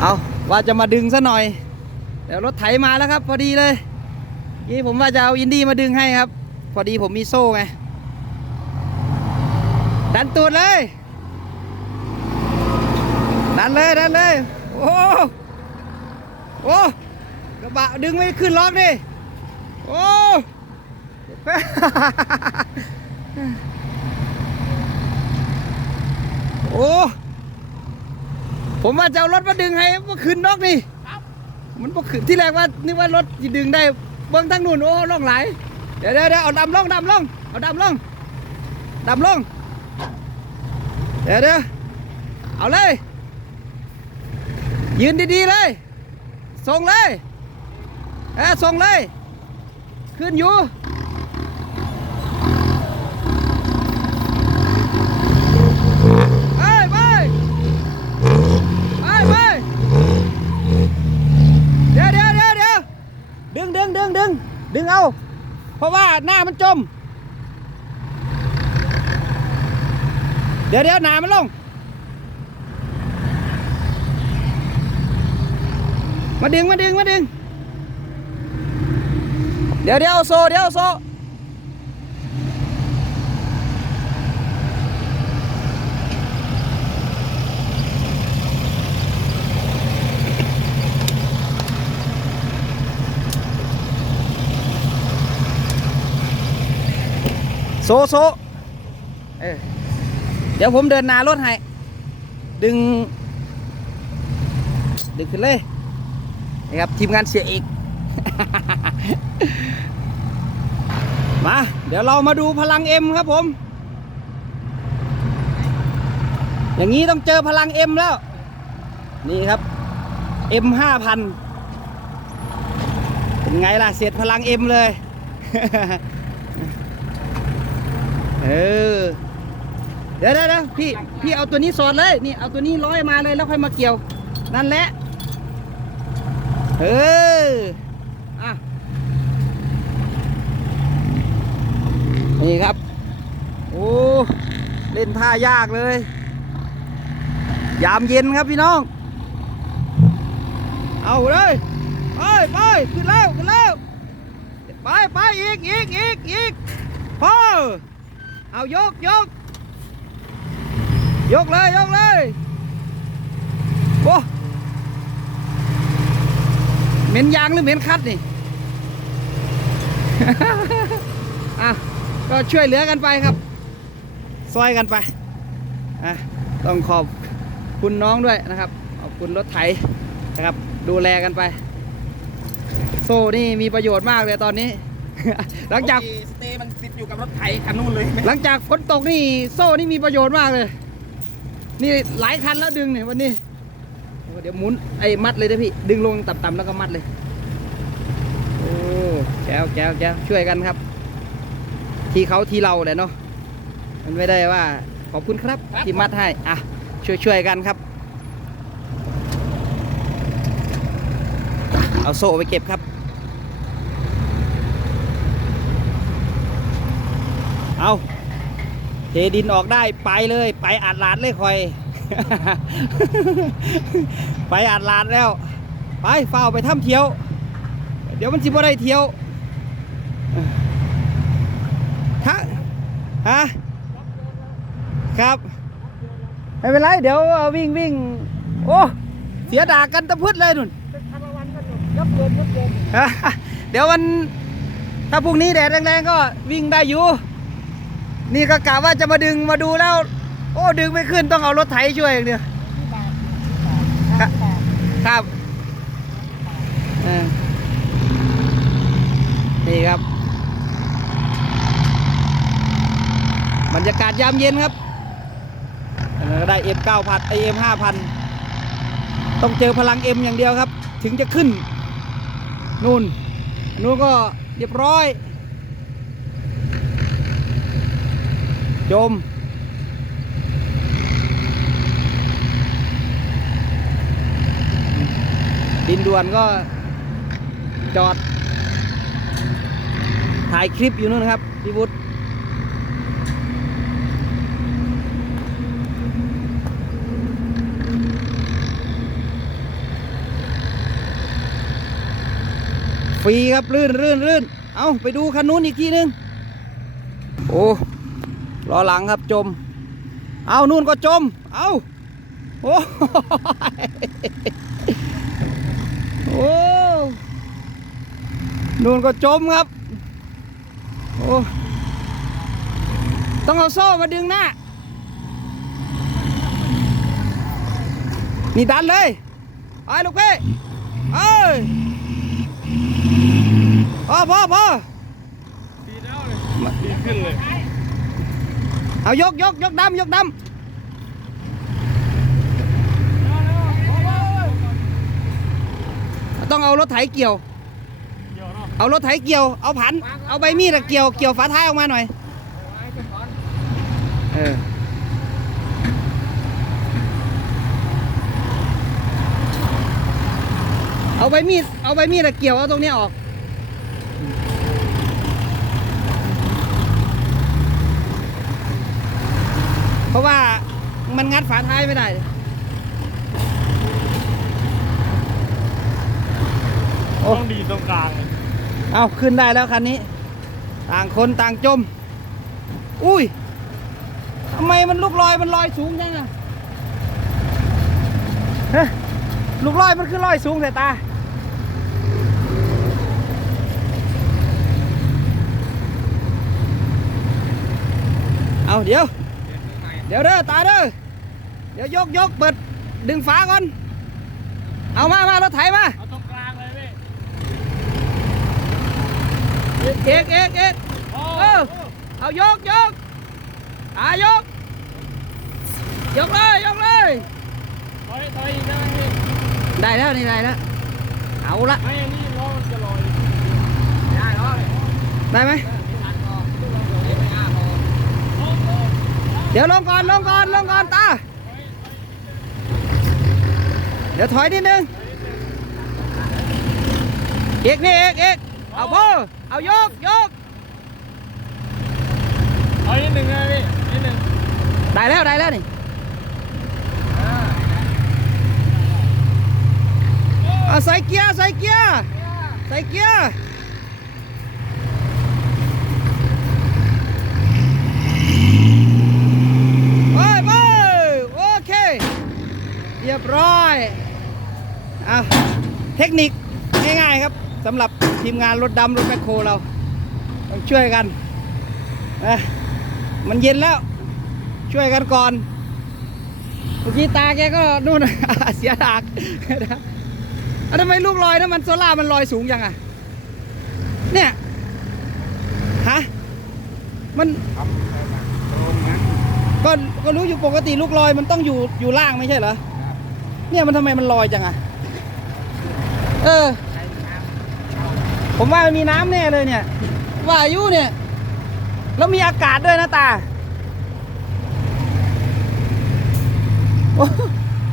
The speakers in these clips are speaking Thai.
เอาว่าจะมาดึงซะหน่อยเดี๋ยวรถไถมาแล้วครับพอดีเลยนี่ผมว่าจะเอาอินดี้มาดึงให้ครับ พอดีผมมีโซ่ไงดันตูดเลยดันเลยดันเลยโอ้โอ้กระบะดึงไม่ขึ้นล็อกดิโอ้โอ้ ผมว่าจะเอารถมาดึงให้เมื่อคืนนอกนี่มันเมื่อคืนที่แรกว่านึกว่ารถจะดึงได้เบื้องทางนู่นโอ้ล่องไหลายเดี๋ยวเดี๋ยวเดี๋ยวเอาดำล่องดำล่องเอาดำล่องดำล่องเดี๋ยวเดี๋ยวเอาเลย ยืนดีๆเลยส่งเลยเออส่งเลย ขึ้นอยู่ ไปไปไปไปเดี๋ยวเดี๋ยวเดี๋ยวเดี๋ยวดึงดึงดึงดึงดึงเอา เพราะว่าหน้ามันจม เดี๋ยวเดี๋ยวหนามันลง มาดึงมาดึงมาดึง เดี๋ยวเดี๋ยวโซเดี๋ยวโซ ซโซเออเดี๋ยวผมเดินนารถให้ ดึง ดึงขึ้นเลยนี่ครับ ทีมงานเสียเอกมา เดี๋ยวเรามาดูพลังเอ็มครับผม อย่างนี้ต้องเจอพลังเอ็มแล้ว นี่ครับเอ็มห้าพันเป็นไงล่ะ เสร็จพลังเอ็มเลย เออ เดี๋ยวเดี๋ยวพี่ พี่เอาตัวนี้สอดเลย นี่เอาตัวนี้ร้อยมาเลยแล้วค่อยมาเกี่ยว นั่นแหละ เออ อะ นี่ครับ โอ้ เล่นท่ายากเลย ยามเย็นครับพี่น้อง เอาเลยไปไปขึ้นแล้วขึ้นแล้วไปไปอีกอีกอีกอีกพอ เอายกยกยกเลยยกเลยโอ้เหม็นยางหรือเหม็นคัดนี่ อะ ก็ช่วยเหลือกันไปครับ ซอยกันไป อะ ต้องขอบคุณน้องด้วยนะครับ ขอบคุณรถไถนะครับ ดูแลกันไป โซ่นี่มีประโยชน์มากเลยตอนนี้ หลังจาก อยู่กับรถไถคันนู้นเลยหลังจากฝนตกนี่โซ่นี่มีประโยชน์มากเลย นี่หลายคันแล้วดึงเนี่ยวันนี้โอ้เดี๋ยวหมุนไอ้มัดเลยนะพี่ ดึงลงต่ำๆแล้วก็มัดเลยโอ้แก้วแก้วแก้วช่วยกันครับ ทีเขาทีเราแหละเนาะมันไม่ได้ว่าขอบคุณครับที่มัดให้อะช่วยช่วยๆกันครับ เอาโซ่ไปเก็บครับ เอาเทดินออกได้ไปเลย ไปอาดลาดเลยคอย ไปอาดลาดแล้ว ไปเฝ้าไปถ้ำเที่ยว เดี๋ยวมันสิบ่ได้เที่ยวฮะฮะครับ ไม่เป็นไร เดี๋ยวเอาวิ่งวิ่งโอ้ เสียดากันตะพืดเลยนุ่นยับเยินยับเยินฮะเดี๋ยววัน ถ้าพรุ่งนี้แดดแรงๆก็วิ่งได้อยู่ นี่ก็กะว่าจะมาดึงมาดูแล้ว โอ้ดึงไม่ขึ้นต้องเอารถไถช่วยอย่างเดียวที่บาทครับครับเออนี่ครับ บรรยากาศยามเย็นครับเออได้ M 9 0 0 0ไอ M 5 0 0 0ต้องเจอพลัง M อย่างเดียวครับ ถึงจะขึ้น นู่นนู่นก็เรียบร้อย จม ดินด่วนก็จอด ถ่ายคลิปอยู่นู่นครับพี่วุฒิฟรีครับ ลื่นลื่นลื่นเอาไปดูคันนู้นอีกทีนึง โอ้ ล้อหลังครับจม เอานู่นก็จม เอาโอ้โอ้นู่นก็จมครับ โอ้ต้องเอาโซ่มาดึงหน้า นี่ดันเลย ไปลูกพี่เอ้ยพอพอพอดีแล้วเลยดีขึ้นเลย เอายกยกยกดำยกดำต้องเอารถไถเกี่ยว เอารถไถเกี่ยว เอาผัน เอาใบมีดอะเกี่ยว เกี่ยวฝาท้ายออกมาหน่อย เออ เอาใบมีด เอาใบมีดอะเกี่ยว เอาตรงนี้ออก ราะว่ามันงัดฝาท้ายไม่ได้โอ้ต้องดีตรงกลางเลยเอาขึ้นได้แล้วคันนี้ ต่างคนต่างจม อุ้ยทำไมมันลูกลอยมันลอยสูงจังอะเฮ้ยลูกลอยมันขึ้นลอยสูงแต่ตาเอาเดี๋ยว เดี๋ยวเด้อตาเด้อเดี๋ยวยกยกเปิดดึงฝาก่อน เอามามารถไถมาเอาตรงกลางเลยพี่เอกเอกเอกโอ้เออเอายกยกอายก ยกเลยยกเลยถอยถอยอีกได้ไหมพี่ได้แล้วนี่ได้แล้วเอาละไม่อันนี้ล้อมันจะลอยได้ล้อเลยได้ไหม เดี๋ยวลงก่อนลงก่อนลงก่อนตา เดี๋ยวถอยนิดนึงเอกนี่เอกเอกเอาพ่อเอายกยกถอยนิดหนึ่งเลยพี่นิดหนึ่งได้แล้วได้แล้วนี่เอาใส่เกียร์ใส่เกียร์ใส่เกียร์ไปไปโอเค เรี ยบร้อยเอาเทคนิคง่ายๆครับสำหรับทีมงานรถดำรถแมคโครเราต้องช่วยกันนะมันเย็นแล้ว ช่วยกันก่อนเมื่อกี้ตาแกก็นู่นเสียดากอะทำไมลูกลอยนะมันโซล่าร์มันลอยสูงยังอะ เนี่ยฮะมันทำอะไรนะตรงนั้นก็ก็รู้อยู่ปกติลูกลอยมันต้องอยู่อยู่ล่างไม่ใช่เหรอ เนี่ยมันทำไมมันลอยจังอะเออ ผมว่ามันมีน้ำแน่เลยเนี่ย ว่าอายุเนี่ย แล้วมีอากาศด้วยนะตาโอ้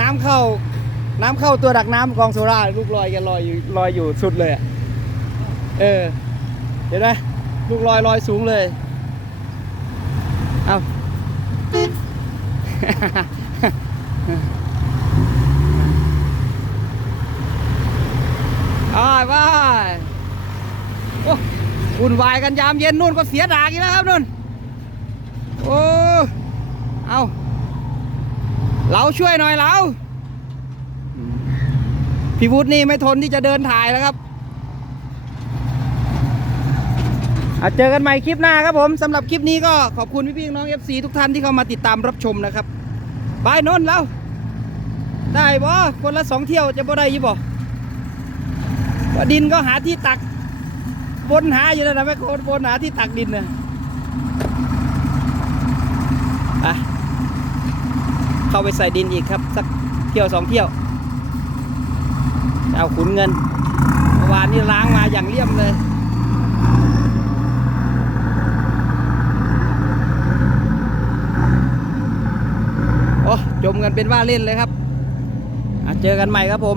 น้ำเข้า น้ำเข้าตัวดักน้ำกองโซล่าร์ลูกลอยแกลอยอยู่ลอยอยู่สุดเลยอะเออ เห็นไหมลูกลอยลอยสูงเลย เอา อ้ายว้ายโอ้ วุ่นวายกันยามเย็นนู่นก็เสียดากอีกแล้วครับนู่นโอ้เอาเราช่วยหน่อยเราพี่วุฒินี่ไม่ทนที่จะเดินถ่ายแล้วครับเอาเจอกันใหม่คลิปหน้าครับผมสำหรับคลิปนี้ก็ขอบคุณพี่ๆน้อง FC ทุกท่านที่เข้ามาติดตามรับชมนะครับบายนนท์แล้ว ได้บ่คนละสองเที่ยวจะบ่ได้ยี่บ่ดินก็หาที่ตัก วนหาอยู่นะนะแม่โคนวนหาที่ตักดินนี่ยไปเข้าไปใส่ดินอีกครับสักเที่ยวสองเที่ยวเอาขุนเงินเมื่อวานนี้ล้างมาอย่างเลี่ยมเลยโอ้จมกันเป็นว่าเล่นเลยครับเจอกันใหม่ครับผม